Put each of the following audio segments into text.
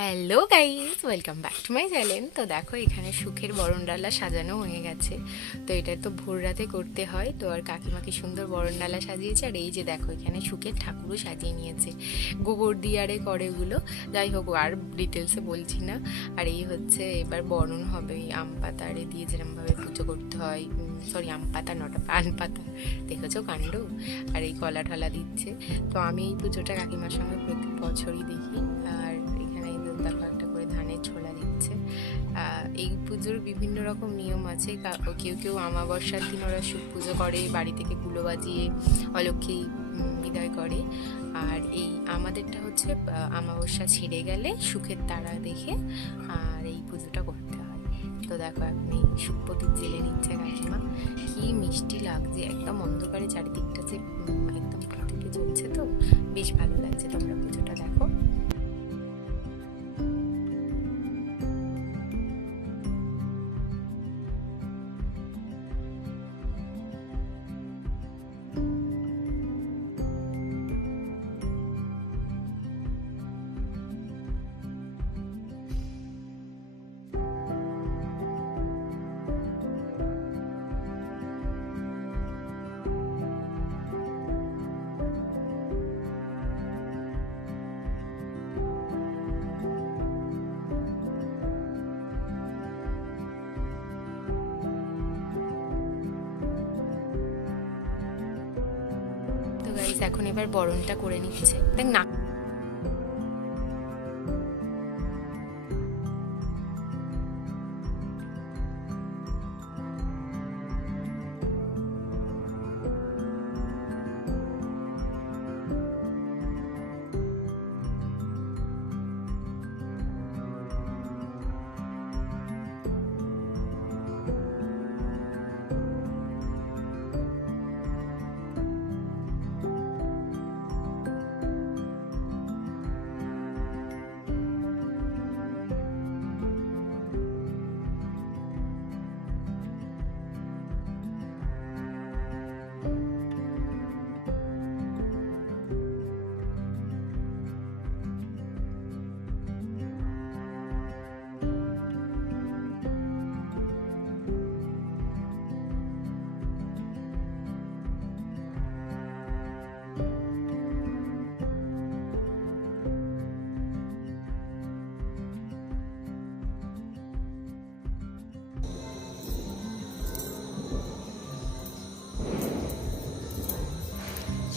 Hello guys, welcome back to my channel. তো দেখো, এখানে সুখের বরণডালা সাজানো হয়ে গেছে। তো এটা তো ভোর রাতে করতে হয়। তো আর কাকিমাকে সুন্দর বরণডালা সাজিয়েছে। আর এই যে দেখো, এখানে সুখের ঠাকুরও সাজিয়ে নিয়েছে, গোবর দিয়ে আরে করে এগুলো। যাই হোক, আর ডিটেলসে বলছি না। আর এই হচ্ছে এবার বরণ হবে আম পাতা আরে দিয়ে, যেরকমভাবে পুজো করতে হয়। সরি, আম পাতা নটা, পান পাতা। দেখেছো কাণ্ড। আর এই কলা ঠলা দিচ্ছে। তো আমি এই পুজোটা কাকিমার সঙ্গে প্রত্যেক বছরই দেখি। আর এখানে এই দেখো, একটা করে ধানের ছোলা দিচ্ছে। এই পুজোর বিভিন্ন রকম নিয়ম আছে। কেউ কেউ আমাবস্যার দিন ওরা সুখ পুজো করে, বাড়ি থেকে কুলো বাজিয়ে অলক্ষ্মী বিদায় করে। আর এই আমাদেরটা হচ্ছে আমাবস্যা ছেড়ে গেলে সুখের তারা দেখে আর এই পুজোটা করতে হয়। তো দেখো, আপনি সুখ প্রদীপ জেলে নিচ্ছে কাকিমা। কি মিষ্টি লাগছে, একদম অন্ধকারে চারিদিকটা যে একদম প্রদীপে জ্বলছে। তো বেশ ভালো লাগছে। তোমরা পুজোটা দেখো। তো গাইস, এখন এবার বরণটা করে নিচ্ছে। দেখ না।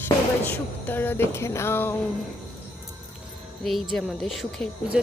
সবাই সুখ তারা দেখে নাও। এই যে আমাদের সুখের পুজো